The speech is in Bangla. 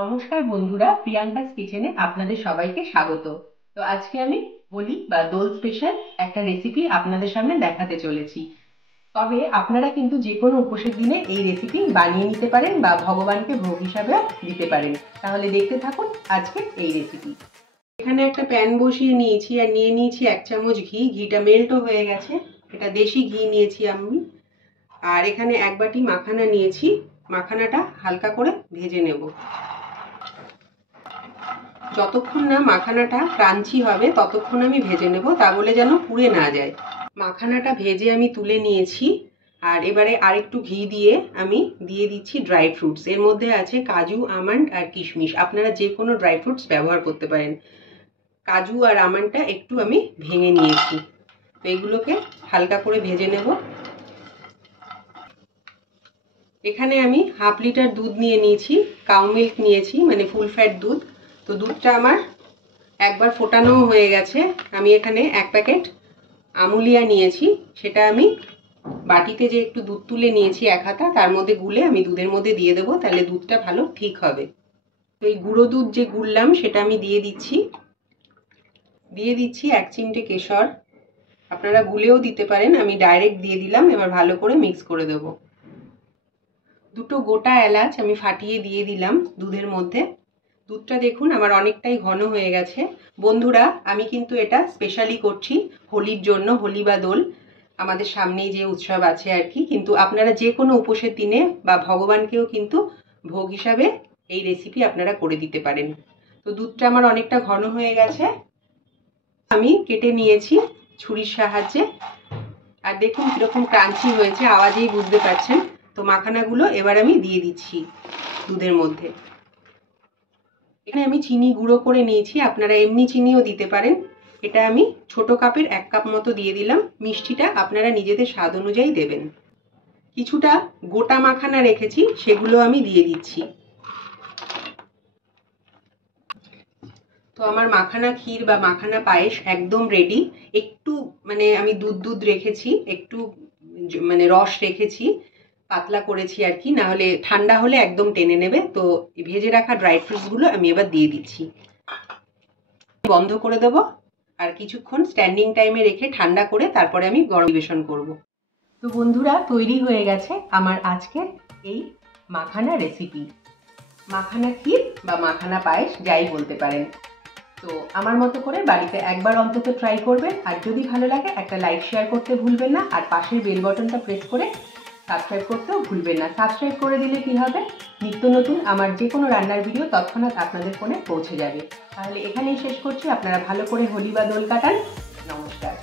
নমস্কার বন্ধুরা, প্রিয়াঙ্কাস কিচেনে আপনাদের সবাইকে স্বাগত। তো আজকে আমি হোলি বা দোল স্পেশাল একটা রেসিপি আপনাদের সামনে দেখাতে চলেছি। তবে আপনারা কিন্তু যে কোনো উপোসের দিনে এই রেসিপি বানিয়ে নিতে পারেন বা ভগবানকে ভোগ হিসাবেও দিতে পারেন। তাহলে দেখতে থাকুন আজকে এই রেসিপি। এখানে একটা প্যান বসিয়ে নিয়েছি আর নিয়ে নিয়েছি 1 চামচ ঘি। ঘিটা মেল্টও হয়ে গেছে। এটা দেশি ঘি নিয়েছি আমি। আর এখানে 1 বাটি মাখানা নিয়েছি। মাখানাটা হালকা করে ভেজে নেব। যতক্ষণ না মাখানাটা ক্রাঞ্চি হবে ততক্ষণ আমি ভেজে নেব, তা বলে যেন পুড়ে না যায়। মাখানাটা ভেজে আমি তুলে নিয়েছি। আর এবারে আরেকটু ঘি দিয়ে আমি দিয়ে দিচ্ছি ড্রাই ফ্রুটস। এর মধ্যে আছে কাজু, আমন্ড আর কিশমিশ। আপনারা যে কোনো ড্রাই ফ্রুটস ব্যবহার করতে পারেন। কাজু আর আমন্ডটা একটু আমি ভেঙে নিয়েছি। তো এগুলোকে হালকা করে ভেজে নেব। এখানে আমি হাফ লিটার দুধ নিয়ে নিয়েছি। কাউ মিল্ক নিয়েছি, মানে ফুল ফ্যাট দুধ। তো দুধটা আমার একবার ফোটানো হয়ে গেছে। আমি এখানে 1 প্যাকেট আমুলিয়া নিয়েছি। সেটা আমি বাটিতে যে একটু দুধ তুলে নিয়েছি 1 হাতা, তার মধ্যে গুলে আমি দুধের মধ্যে দিয়ে দেবো, তাহলে দুধটা ভালো ঠিক হবে। তো এই গুঁড়ো দুধ যে গুললাম সেটা আমি দিয়ে দিচ্ছি। 1 চিমটে কেশর। আপনারা গুলেও দিতে পারেন, আমি ডাইরেক্ট দিয়ে দিলাম। এবার ভালো করে মিক্স করে দেবো। 2টো গোটা এলাচ আমি ফাটিয়ে দিয়ে দিলাম দুধের মধ্যে। দুধটা দেখুন আমার অনেকটাই ঘন হয়ে গেছে। বন্ধুরা, আমি কিন্তু এটা স্পেশালি করছি হোলির জন্য, হোলি বা দোল আমাদের সামনেই যে উৎসব আছে আর কি। কিন্তু আপনারা যে কোনো উপোসের দিনে বা ভগবানকেও কিন্তু ভোগ হিসাবে এই রেসিপি আপনারা করে দিতে পারেন। তো দুধটা আমার অনেকটা ঘন হয়ে গেছে। আমি কেটে নিয়েছি ছুরির সাহায্যে। আর দেখুন কিরকম ক্রাঞ্চি হয়েছে, আওয়াজেই বুঝতে পারছেন। তো মাখানাগুলো এবার আমি দিয়ে দিচ্ছি দুধের মধ্যে। এখানে আমি চিনি গুঁড়ো করে নিয়েছি, আপনারা এমনি চিনিও দিতে পারেন। এটা আমি ছোট কাপের 1 কাপ মতো দিয়ে দিলাম। মিষ্টিটা আপনারা নিজেদের স্বাদ অনুযায়ী দেবেন। কিছুটা গোটা মাখানা রেখেছি, সেগুলো আমি দিয়ে দিচ্ছি। তো আমার মাখানা ক্ষীর বা মাখানা পায়েস একদম রেডি। একটু মানে আমি দুধ রেখেছি, একটু মানে রস রেখেছি, পাতলা করেছি আর কি, না হলে ঠান্ডা হলে একদম টেনে নেবে। তো ভেজে রাখা ড্রাই ফ্রুটসগুলো আমি এবার দিয়ে দিচ্ছি। বন্ধ করে দেবো আর কিছুক্ষণ স্ট্যান্ডিং টাইমে রেখে ঠান্ডা করে তারপরে আমি গরম পরিবেশন করব। তো বন্ধুরা, তৈরি হয়ে গেছে আমার আজকের এই মাখানা রেসিপি। মাখানা ক্ষীর বা মাখানা পায়েস যাই বলতে পারেন। তো আমার মতো করে বাড়িতে একবার অন্তত ট্রাই করবেন। আর যদি ভালো লাগে একটা লাইক শেয়ার করতে ভুলবেন না। আর পাশের বেল বাটনটা প্রেস করে সাবস্ক্রাইব করতেও ভুলবেন না। সাবস্ক্রাইব করে দিলে কি হবে, নিত্য নতুন আমার যে কোনো রান্নার ভিডিও তৎক্ষণাৎ আপনাদের ফোনে পৌঁছে যাবে। তাহলে এখানেই শেষ করছি। আপনারা ভালো করে হোলি বা দোল কাটান। নমস্কার।